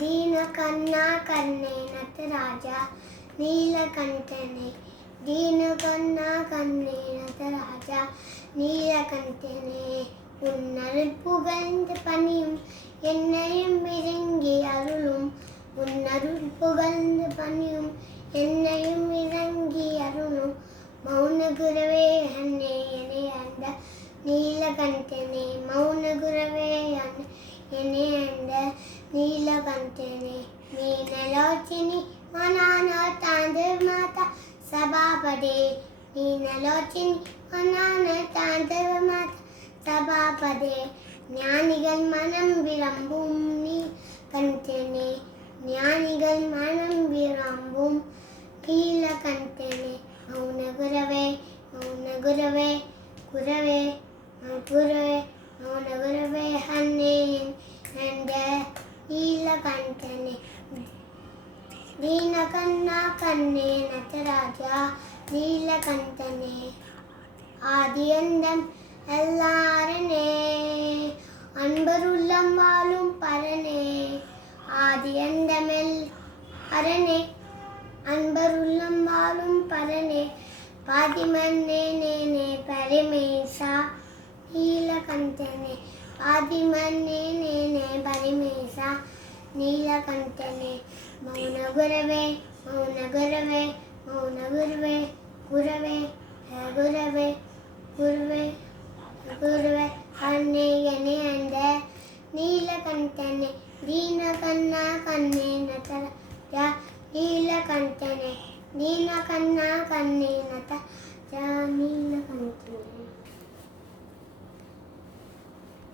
दीनकन्ना कन्ने नटराजा नीलकंठने दीनकन्ना कन्ने नटराजा नीलकंठने உன்னருள் புகழ்ந்து பணியும் என்னையும் இறங்கி அருளும் உன்னருள் புகழ்ந்து பணியும் என்னையும் இறங்கி அருளும் மௌன குரவே அன்னை என்னை அந்த நீலகண்டனே மௌன குரவே அன்னை என்னை அந்த நீலகண்டனே மீனலோச்சினி மனான தாந்தர் மாதா சபாபதே மீனலோச்சினி மனான தாந்தர் மாதா சபாபதே ஞானிகள் மனம் விரும்பும் நீ கண்டனே ஞானிகள் மனம் விரும்பும் நீலகண்டனே மௌன குரவே குரவே குரவே மௌன குரவே அன்னை என்ற நீலகண்டனே दीनकन्ना कन्ने नटराजा नीलकंठने ஆதியந்தம் எல்லாரனே அன்பருள்ளம் வாழும் பரனே ஆதியந்தமெல் அரனே அன்பருள்ளம் வாழும் பரனே பாதிமன்னே நேனே பரிமேசா நீலகண்டனே பாதிமன்னே நேனே பரிமேசா நீலகண்டனே மௌன குரவே குரவே குரவே குரவே குருவே குருவே அன்னை என்னை அந்த நீலகண்டனே दीनकन्ना कन्ने नटराजा नीलकंठने दीनकन्ना कन्ने नटराजा नीलकंठने